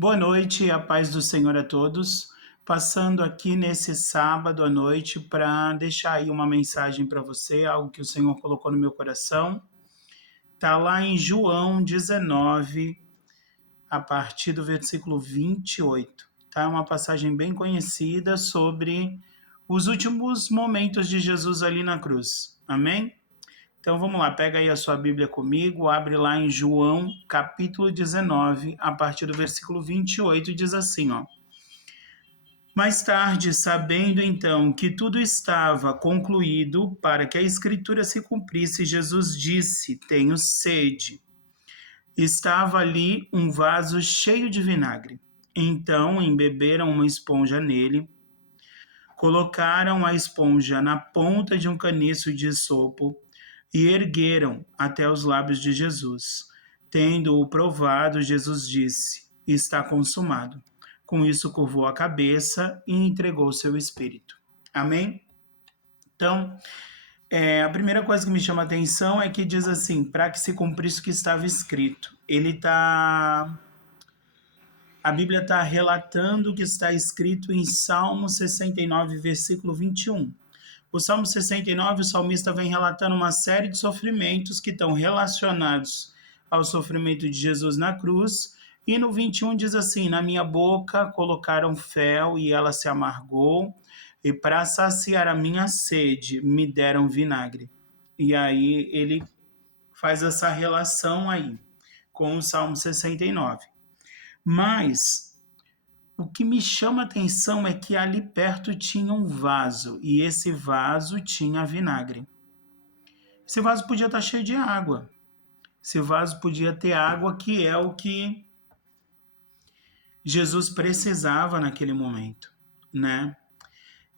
Boa noite, a paz do Senhor a todos. Passando aqui nesse sábado à noite para deixar aí uma mensagem para você, algo que o Senhor colocou no meu coração. Está lá em João 19, a partir do versículo 28. Tá? É uma passagem bem conhecida sobre os últimos momentos de Jesus ali na cruz. Amém? Então vamos lá, pega aí a sua Bíblia comigo, abre lá em João, capítulo 19, a partir do versículo 28, diz assim, ó. Mais tarde, sabendo então que tudo estava concluído para que a escritura se cumprisse, Jesus disse: Tenho sede. Estava ali um vaso cheio de vinagre. Então embeberam uma esponja nele, colocaram a esponja na ponta de um caniço de sopo e ergueram até os lábios de Jesus. Tendo-o provado, Jesus disse: Está consumado. Com isso, curvou a cabeça e entregou seu espírito. Amém? Então, a primeira coisa que me chama a atenção é que diz assim: para que se cumprisse o que estava escrito. A Bíblia está relatando o que está escrito em Salmo 69, versículo 21. O Salmo 69, o salmista vem relatando uma série de sofrimentos que estão relacionados ao sofrimento de Jesus na cruz. E no 21 diz assim: Na minha boca colocaram fel e ela se amargou, e para saciar a minha sede me deram vinagre. E aí ele faz essa relação aí com o Salmo 69. Mas o que me chama a atenção é que ali perto tinha um vaso, e esse vaso tinha vinagre. Esse vaso podia estar cheio de água. Esse vaso podia ter água, que é o que Jesus precisava naquele momento, né?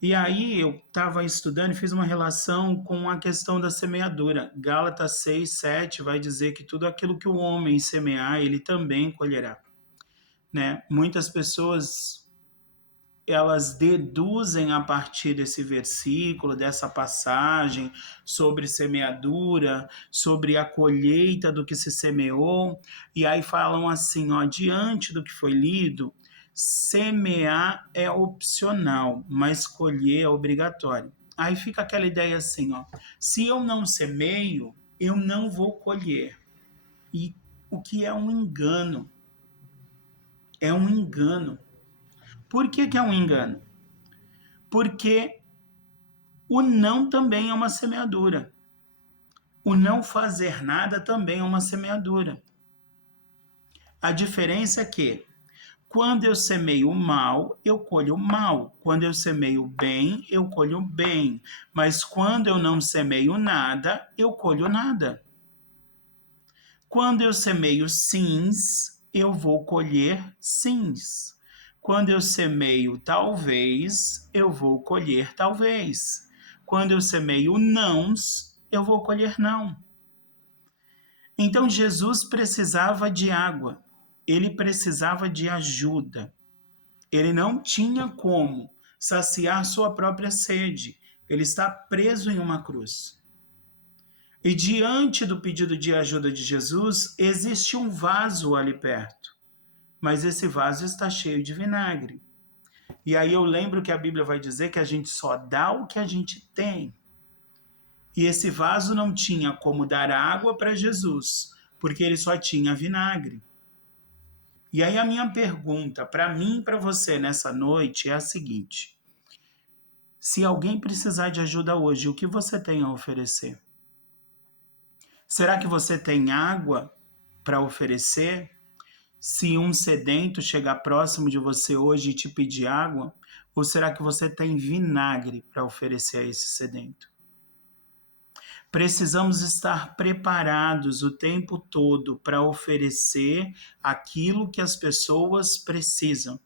E aí eu estava estudando e fiz uma relação com a questão da semeadura. Gálatas 6:7 vai dizer que tudo aquilo que o homem semear, ele também colherá, né? Muitas pessoas elas deduzem a partir desse versículo, dessa passagem, sobre semeadura, sobre a colheita do que se semeou, e aí falam assim, ó, diante do que foi lido, semear é opcional, mas colher é obrigatório. Aí fica aquela ideia assim, ó, se eu não semeio, eu não vou colher. E o que é um engano? É um engano. Por que é um engano? Porque o não também é uma semeadura. O não fazer nada também é uma semeadura. A diferença é que quando eu semeio mal, eu colho mal. Quando eu semeio bem, eu colho bem. Mas quando eu não semeio nada, eu colho nada. Quando eu semeio sims, eu vou colher sims. Quando eu semeio talvez, eu vou colher talvez. Quando eu semeio nãos, eu vou colher não. Então Jesus precisava de água, ele precisava de ajuda. Ele não tinha como saciar sua própria sede. Ele está preso em uma cruz. E diante do pedido de ajuda de Jesus, existe um vaso ali perto. Mas esse vaso está cheio de vinagre. E aí eu lembro que a Bíblia vai dizer que a gente só dá o que a gente tem. E esse vaso não tinha como dar água para Jesus, porque ele só tinha vinagre. E aí a minha pergunta para mim e para você nessa noite é a seguinte: se alguém precisar de ajuda hoje, o que você tem a oferecer? Será que você tem água para oferecer? Se um sedento chegar próximo de você hoje e te pedir água, ou será que você tem vinagre para oferecer a esse sedento? Precisamos estar preparados o tempo todo para oferecer aquilo que as pessoas precisam.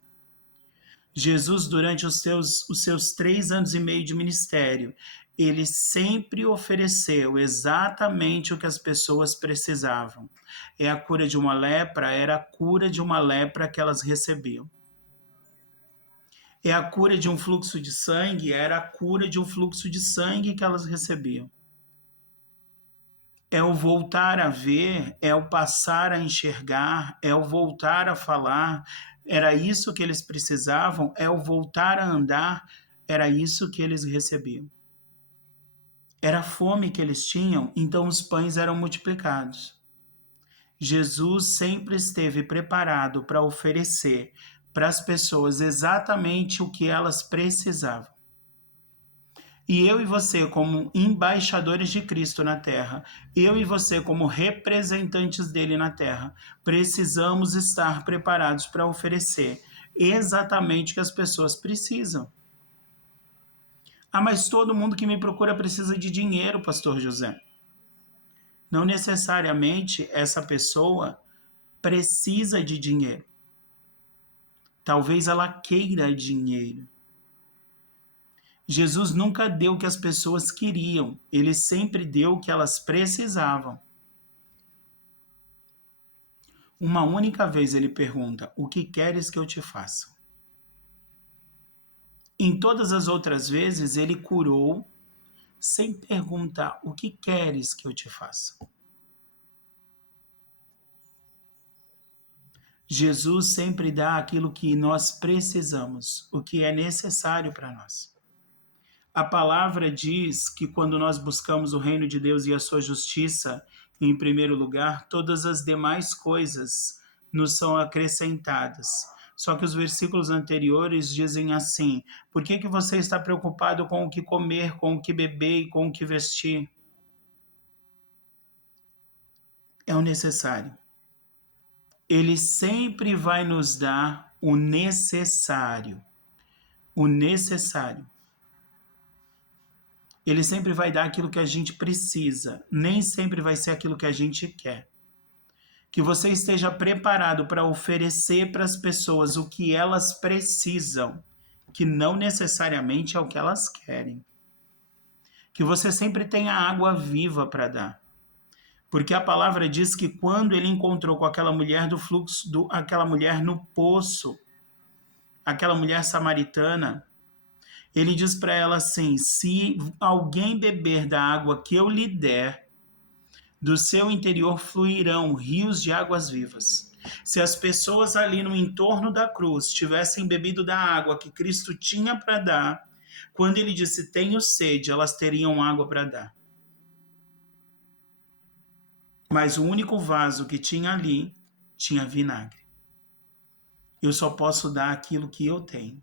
Jesus, durante os seus 3 anos e meio de ministério, ele sempre ofereceu exatamente o que as pessoas precisavam. É a cura de uma lepra, era a cura de uma lepra que elas recebiam. É a cura de um fluxo de sangue, era a cura de um fluxo de sangue que elas recebiam. É o voltar a ver, é o passar a enxergar, é o voltar a falar, Era isso que eles precisavam, é o voltar a andar, era isso que eles recebiam. Era a fome que eles tinham, então os pães eram multiplicados. Jesus sempre esteve preparado para oferecer para as pessoas exatamente o que elas precisavam. E eu e você, como embaixadores de Cristo na terra, eu e você, como representantes dele na terra, precisamos estar preparados para oferecer exatamente o que as pessoas precisam. Ah, mas todo mundo que me procura precisa de dinheiro, Pastor José. Não necessariamente essa pessoa precisa de dinheiro. Talvez ela queira dinheiro. Jesus nunca deu o que as pessoas queriam, ele sempre deu o que elas precisavam. Uma única vez ele pergunta: o que queres que eu te faça? Em todas as outras vezes ele curou sem perguntar: o que queres que eu te faça? Jesus sempre dá aquilo que nós precisamos, o que é necessário para nós. A palavra diz que quando nós buscamos o reino de Deus e a sua justiça em primeiro lugar, todas as demais coisas nos são acrescentadas. Só que os versículos anteriores dizem assim: por que você está preocupado com o que comer, com o que beber e com o que vestir? É o necessário. Ele sempre vai nos dar o necessário. O necessário. Ele sempre vai dar aquilo que a gente precisa, nem sempre vai ser aquilo que a gente quer. Que você esteja preparado para oferecer para as pessoas o que elas precisam, que não necessariamente é o que elas querem. Que você sempre tenha água viva para dar. Porque a palavra diz que quando ele encontrou com aquela mulher do fluxo, aquela mulher no poço, aquela mulher samaritana, ele diz para ela assim: se alguém beber da água que eu lhe der, do seu interior fluirão rios de águas vivas. Se as pessoas ali no entorno da cruz tivessem bebido da água que Cristo tinha para dar, quando ele disse tenho sede, elas teriam água para dar. Mas o único vaso que tinha ali tinha vinagre. Eu só posso dar aquilo que eu tenho.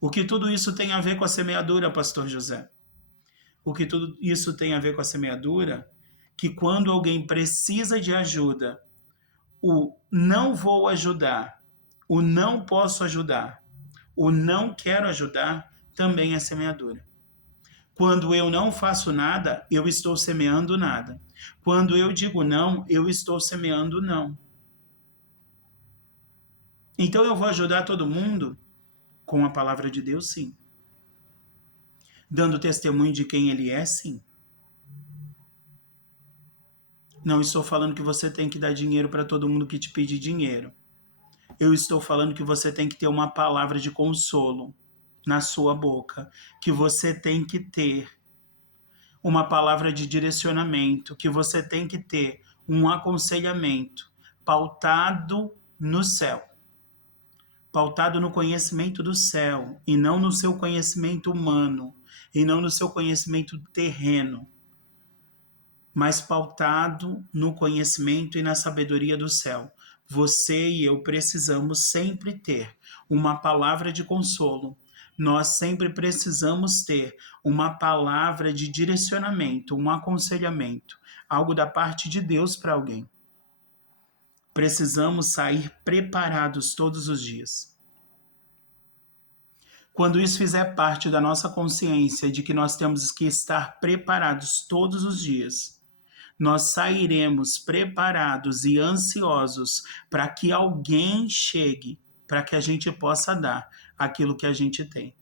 O que tudo isso tem a ver com a semeadura, Pastor José? O que tudo isso tem a ver com a semeadura? Que quando alguém precisa de ajuda, o não vou ajudar, o não posso ajudar, o não quero ajudar, também é semeadura. Quando eu não faço nada, eu estou semeando nada. Quando eu digo não, eu estou semeando não. Então eu vou ajudar todo mundo? Com a palavra de Deus, sim. Dando testemunho de quem ele é, sim. Não estou falando que você tem que dar dinheiro para todo mundo que te pede dinheiro. Eu estou falando que você tem que ter uma palavra de consolo na sua boca, que você tem que ter uma palavra de direcionamento, que você tem que ter um aconselhamento pautado no céu, pautado no conhecimento do céu e não no seu conhecimento humano, e não no seu conhecimento terreno, mas pautado no conhecimento e na sabedoria do céu. Você e eu precisamos sempre ter uma palavra de consolo. Nós sempre precisamos ter uma palavra de direcionamento, um aconselhamento, algo da parte de Deus para alguém. Precisamos sair preparados todos os dias. Quando isso fizer parte da nossa consciência de que nós temos que estar preparados todos os dias, nós sairemos preparados e ansiosos para que alguém chegue, para que a gente possa dar aquilo que a gente tem.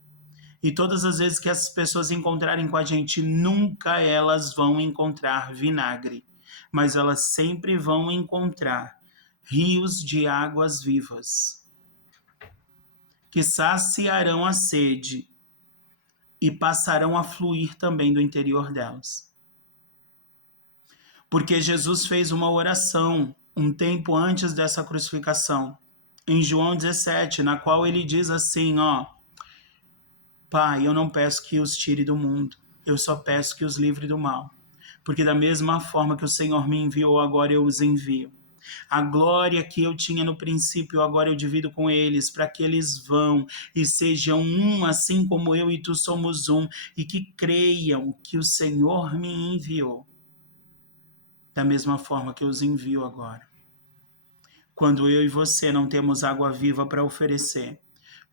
E todas as vezes que essas pessoas encontrarem com a gente, nunca elas vão encontrar vinagre, mas elas sempre vão encontrar rios de águas vivas, que saciarão a sede e passarão a fluir também do interior delas. Porque Jesus fez uma oração um tempo antes dessa crucificação. em João 17, na qual ele diz assim, ó: Pai, eu não peço que os tire do mundo, eu só peço que os livre do mal. Porque da mesma forma que o Senhor me enviou, agora eu os envio. A glória que eu tinha no princípio, agora eu divido com eles, para que eles vão e sejam um, assim como eu e tu somos um, e que creiam que o Senhor me enviou, da mesma forma que eu os envio agora. Quando eu e você não temos água viva para oferecer,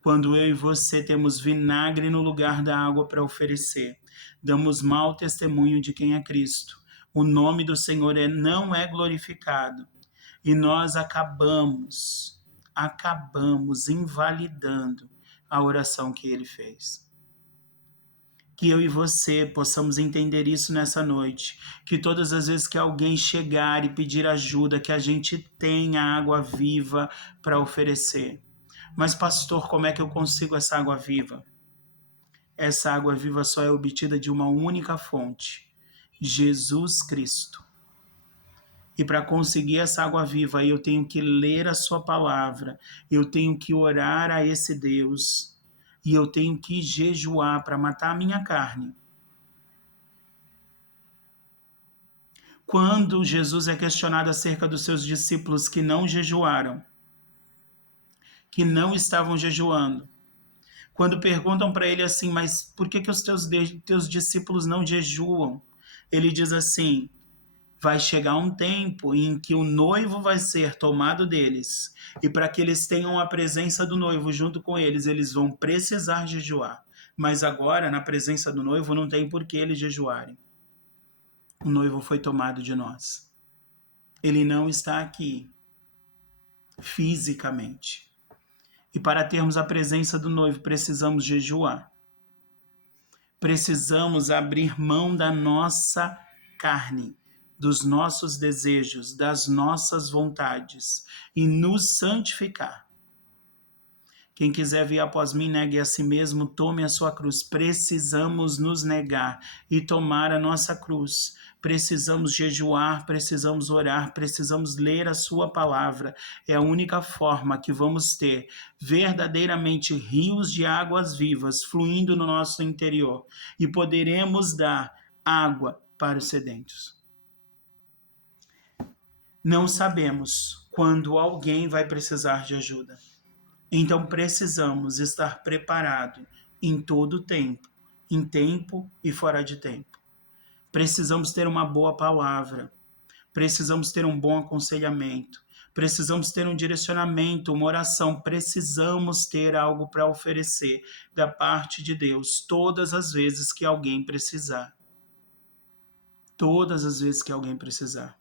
quando eu e você temos vinagre no lugar da água para oferecer, damos mau testemunho de quem é Cristo. O nome do Senhor não é glorificado. E nós acabamos invalidando a oração que ele fez. Que eu e você possamos entender isso nessa noite. Que todas as vezes que alguém chegar e pedir ajuda, que a gente tenha água viva para oferecer. Mas, pastor, como é que eu consigo essa água viva? Essa água viva só é obtida de uma única fonte: Jesus Cristo. E para conseguir essa água viva, eu tenho que ler a sua palavra, eu tenho que orar a esse Deus, e eu tenho que jejuar para matar a minha carne. Quando Jesus é questionado acerca dos seus discípulos que não jejuaram, que não estavam jejuando, quando perguntam para ele assim, mas por que os teus discípulos não jejuam? Ele diz assim: vai chegar um tempo em que o noivo vai ser tomado deles, e para que eles tenham a presença do noivo junto com eles, eles vão precisar jejuar. Mas agora, na presença do noivo, não tem por que eles jejuarem. O noivo foi tomado de nós. Ele não está aqui fisicamente. E para termos a presença do noivo, precisamos jejuar. Precisamos abrir mão da nossa carne, dos nossos desejos, das nossas vontades e nos santificar. Quem quiser vir após mim, negue a si mesmo, tome a sua cruz. Precisamos nos negar e tomar a nossa cruz. Precisamos jejuar, precisamos orar, precisamos ler a sua palavra. É a única forma que vamos ter verdadeiramente rios de águas vivas fluindo no nosso interior e poderemos dar água para os sedentos. Não sabemos quando alguém vai precisar de ajuda. Então precisamos estar preparados em todo o tempo, em tempo e fora de tempo. Precisamos ter uma boa palavra, precisamos ter um bom aconselhamento, precisamos ter um direcionamento, uma oração, precisamos ter algo para oferecer da parte de Deus todas as vezes que alguém precisar. Todas as vezes que alguém precisar.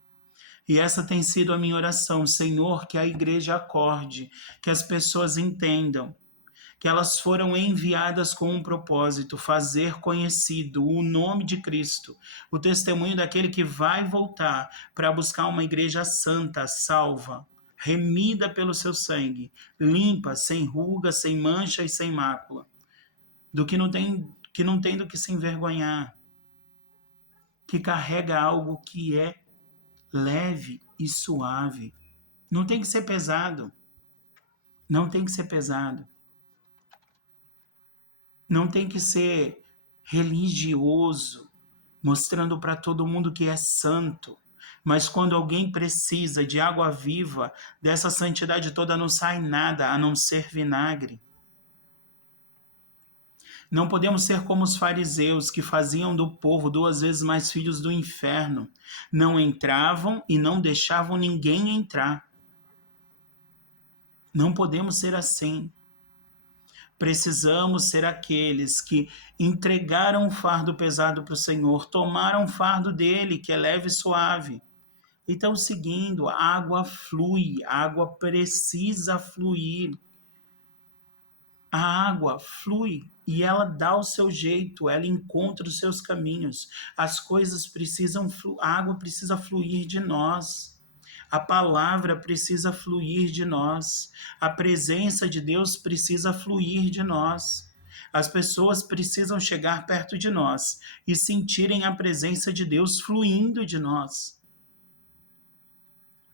E essa tem sido a minha oração, Senhor, que a igreja acorde, que as pessoas entendam que elas foram enviadas com um propósito: fazer conhecido o nome de Cristo, o testemunho daquele que vai voltar para buscar uma igreja santa, salva, remida pelo seu sangue, limpa, sem ruga, sem mancha e sem mácula, do que não tem do que se envergonhar, que carrega algo que é leve e suave. Não tem que ser pesado. Não tem que ser pesado. Não tem que ser religioso, mostrando para todo mundo que é santo. Mas quando alguém precisa de água viva, dessa santidade toda não sai nada a não ser vinagre. Não podemos ser como os fariseus, que faziam do povo 2 vezes mais filhos do inferno. Não entravam e não deixavam ninguém entrar. Não podemos ser assim. Precisamos ser aqueles que entregaram o fardo pesado para o Senhor, tomaram o fardo dele, que é leve e suave. E estão seguindo, a água flui, a água precisa fluir. A água flui e ela dá o seu jeito, ela encontra os seus caminhos. As coisas precisam fluir, a água precisa fluir de nós. A palavra precisa fluir de nós. A presença de Deus precisa fluir de nós. As pessoas precisam chegar perto de nós e sentirem a presença de Deus fluindo de nós.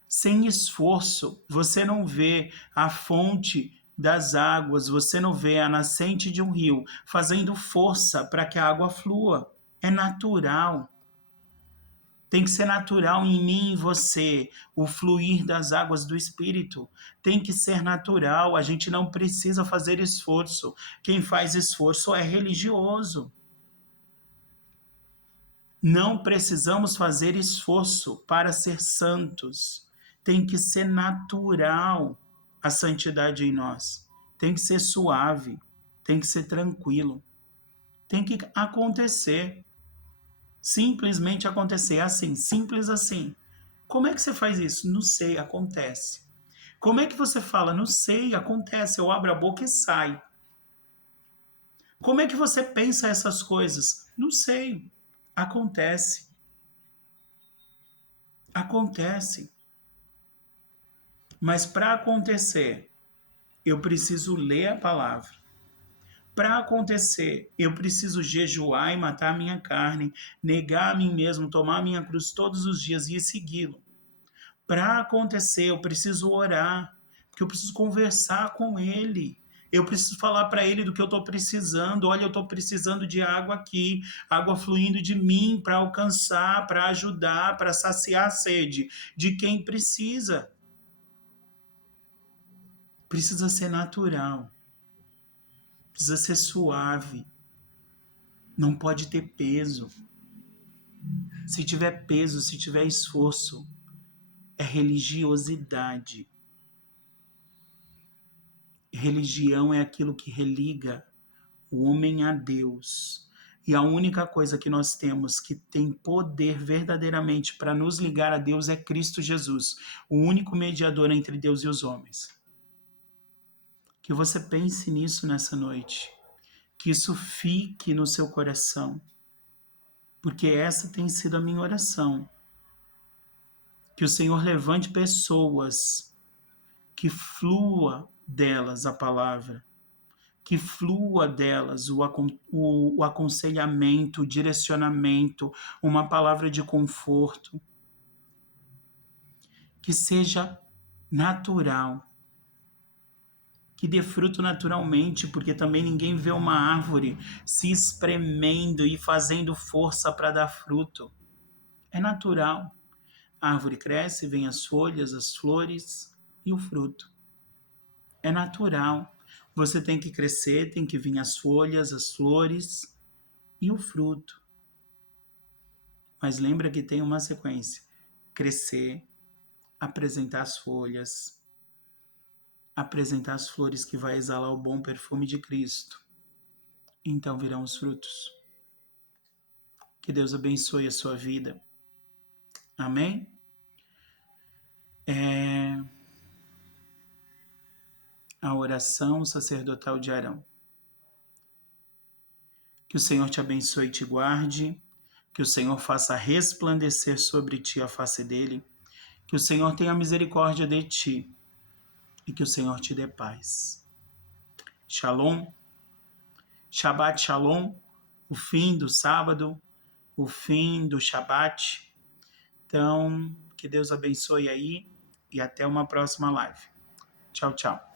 Sem esforço, você não vê a fonte das águas, você não vê a nascente de um rio fazendo força para que a água flua. É natural. Tem que ser natural em mim e em você, o fluir das águas do Espírito. Tem que ser natural, a gente não precisa fazer esforço. Quem faz esforço é religioso. Não precisamos fazer esforço para ser santos. Tem que ser natural a santidade em nós. Tem que ser suave, tem que ser tranquilo. Tem que acontecer. Simplesmente acontecer assim, simples assim. Como é que você faz isso? Não sei, acontece. Como é que você fala? Não sei, acontece. Eu abro a boca e sai. Como é que você pensa essas coisas? Não sei, acontece. Acontece. Mas para acontecer, eu preciso ler a palavra. Para acontecer, eu preciso jejuar e matar a minha carne, negar a mim mesmo, tomar a minha cruz todos os dias e segui-lo. Para acontecer, eu preciso orar, porque eu preciso conversar com ele. Eu preciso falar para ele do que eu estou precisando. Olha, eu estou precisando de água aqui, água fluindo de mim para alcançar, para ajudar, para saciar a sede de quem precisa. Precisa ser natural, precisa ser suave, não pode ter peso. Se tiver peso, se tiver esforço, é religiosidade. Religião é aquilo que religa o homem a Deus. E a única coisa que nós temos que tem poder verdadeiramente para nos ligar a Deus é Cristo Jesus, o único mediador entre Deus e os homens. Que você pense nisso nessa noite. Que isso fique no seu coração. Porque essa tem sido a minha oração. Que o Senhor levante pessoas, que flua delas a palavra, que flua delas o aconselhamento, o direcionamento, uma palavra de conforto, que seja natural, que dê fruto naturalmente, porque também ninguém vê uma árvore se espremendo e fazendo força para dar fruto. É natural. A árvore cresce, vem as folhas, as flores e o fruto. É natural. Você tem que crescer, tem que vir as folhas, as flores e o fruto. Mas lembra que tem uma sequência: crescer, apresentar as folhas, apresentar as flores que vai exalar o bom perfume de Cristo. Então virão os frutos. Que Deus abençoe a sua vida. Amém? A oração sacerdotal de Arão. Que o Senhor te abençoe e te guarde. Que o Senhor faça resplandecer sobre ti a face dele. Que o Senhor tenha misericórdia de ti. E que o Senhor te dê paz. Shalom. Shabbat Shalom. O fim do sábado. O fim do Shabbat. Então, que Deus abençoe aí. E até uma próxima live. Tchau, tchau.